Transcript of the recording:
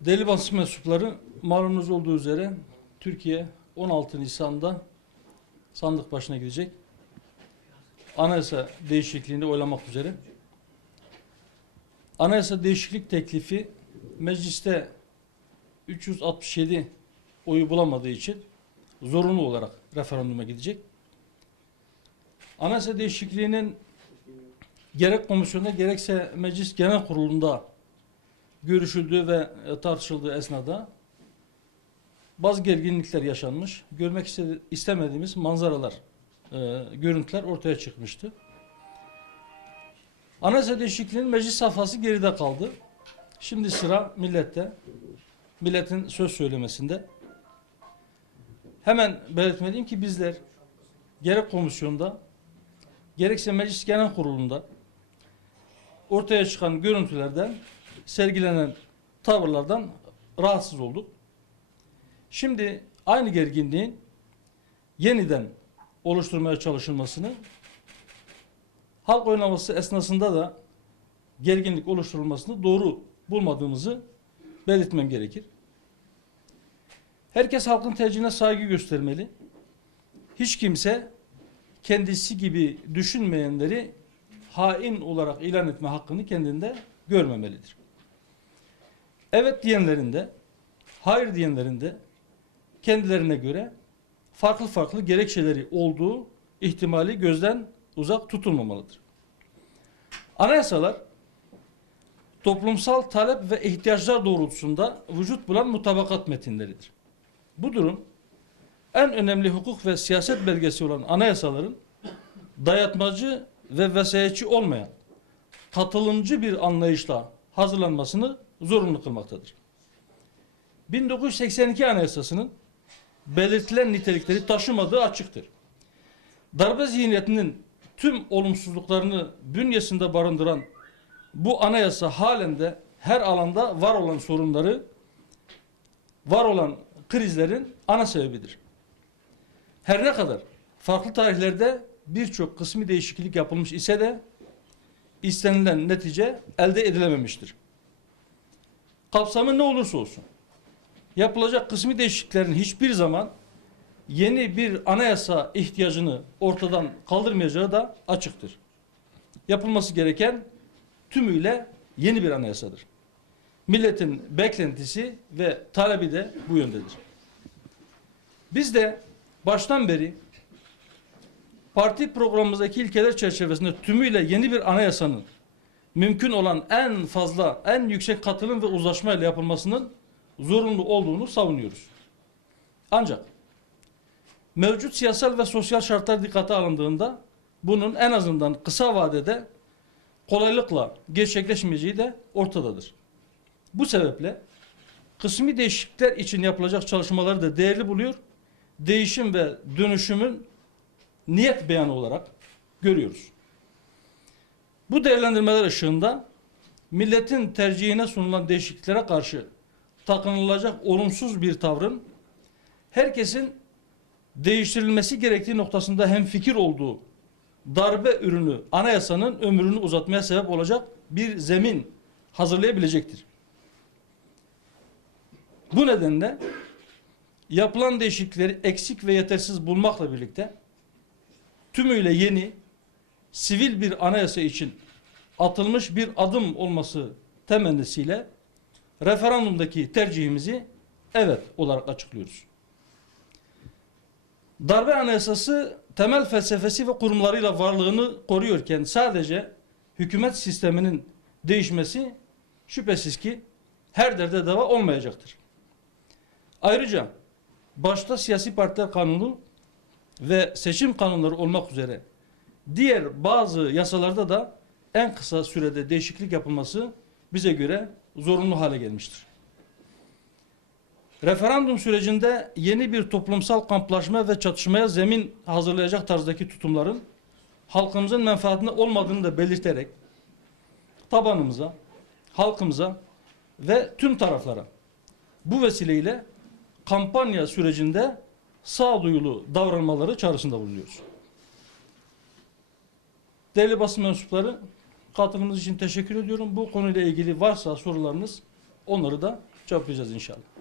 Değerli basın mensupları, malumunuz olduğu üzere Türkiye 16 Nisan'da sandık başına gidecek. Anayasa değişikliğini oylamak üzere. Anayasa değişiklik teklifi mecliste 367 oyu bulamadığı için zorunlu olarak referanduma gidecek. Anayasa değişikliğinin gerek komisyonda gerekse Meclis Genel Kurulu'nda görüşüldüğü ve tartışıldığı esnada bazı gerginlikler yaşanmış. Görmek istemediğimiz manzaralar, görüntüler ortaya çıkmıştı. Anayasa değişikliğinin meclis safhası geride kaldı. Şimdi sıra millette, milletin söz söylemesinde. Hemen belirtmeliyim ki bizler gerek komisyonda, gerekse Meclis Genel Kurulu'nda ortaya çıkan görüntülerden, sergilenen tavırlardan rahatsız olduk. Şimdi aynı gerginliğin yeniden oluşturmaya çalışılmasını, halk oylaması esnasında da gerginlik oluşturulmasını doğru bulmadığımızı belirtmem gerekir. Herkes halkın tercihine saygı göstermeli. Hiç kimse kendisi gibi düşünmeyenleri hain olarak ilan etme hakkını kendinde görmemelidir. Evet diyenlerin de, hayır diyenlerin de kendilerine göre farklı farklı gerekçeleri olduğu ihtimali gözden uzak tutulmamalıdır. Anayasalar toplumsal talep ve ihtiyaçlar doğrultusunda vücut bulan mutabakat metinleridir. Bu durum en önemli hukuk ve siyaset belgesi olan anayasaların dayatmacı ve vesayetçi olmayan katılımcı bir anlayışla hazırlanmasını zorunlu kılmaktadır. 1982 Anayasası'nın belirtilen nitelikleri taşımadığı açıktır. Darbe zihniyetinin tüm olumsuzluklarını bünyesinde barındıran bu anayasa halen de her alanda var olan sorunları, var olan krizlerin ana sebebidir. Her ne kadar farklı tarihlerde birçok kısmi değişiklik yapılmış ise de istenilen netice elde edilememiştir. Kapsamı ne olursa olsun yapılacak kısmi değişikliklerin hiçbir zaman yeni bir anayasa ihtiyacını ortadan kaldırmayacağı da açıktır. Yapılması gereken tümüyle yeni bir anayasadır. Milletin beklentisi ve talebi de bu yöndedir. Biz de baştan beri parti programımızdaki ilkeler çerçevesinde tümüyle yeni bir anayasanın mümkün olan en fazla, en yüksek katılım ve uzlaşmayla yapılmasının zorunlu olduğunu savunuyoruz. Ancak mevcut siyasal ve sosyal şartlar dikkate alındığında bunun en azından kısa vadede kolaylıkla gerçekleşmeyeceği de ortadadır. Bu sebeple kısmi değişiklikler için yapılacak çalışmaları da değerli buluyor, değişim ve dönüşümün niyet beyanı olarak görüyoruz. Bu değerlendirmeler ışığında milletin tercihine sunulan değişikliklere karşı takınılacak olumsuz bir tavrın herkesin değiştirilmesi gerektiği noktasında hemfikir olduğu darbe ürünü anayasanın ömrünü uzatmaya sebep olacak bir zemin hazırlayabilecektir. Bu nedenle yapılan değişiklikleri eksik ve yetersiz bulmakla birlikte tümüyle yeni, sivil bir anayasa için atılmış bir adım olması temennisiyle referandumdaki tercihimizi evet olarak açıklıyoruz. Darbe anayasası temel felsefesi ve kurumlarıyla varlığını koruyorken sadece hükümet sisteminin değişmesi şüphesiz ki her derde deva olmayacaktır. Ayrıca başta siyasi partiler kanunu ve seçim kanunları olmak üzere diğer bazı yasalarda da en kısa sürede değişiklik yapılması bize göre zorunlu hale gelmiştir. Referandum sürecinde yeni bir toplumsal kamplaşma ve çatışmaya zemin hazırlayacak tarzdaki tutumların halkımızın menfaatine olmadığını da belirterek tabanımıza, halkımıza ve tüm taraflara bu vesileyle kampanya sürecinde sağduyulu davranmaları çağrısında bulunuyoruz. Değerli basın mensupları, katılımınız için teşekkür ediyorum. Bu konuyla ilgili varsa sorularınız, onları da cevaplayacağız inşallah.